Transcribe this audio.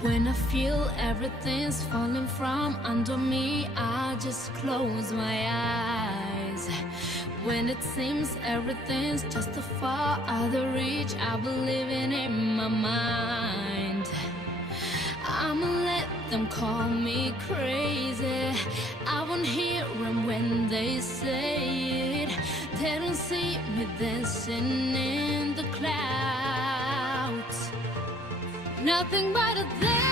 When I feel everything's falling from under me, I just close my eyes. When it seems everything's just too far out of reach, I believe in my mind. I'ma let them call me crazy. I won't hear them when they say it. They don't see me dancing in the clouds. Nothing but a day.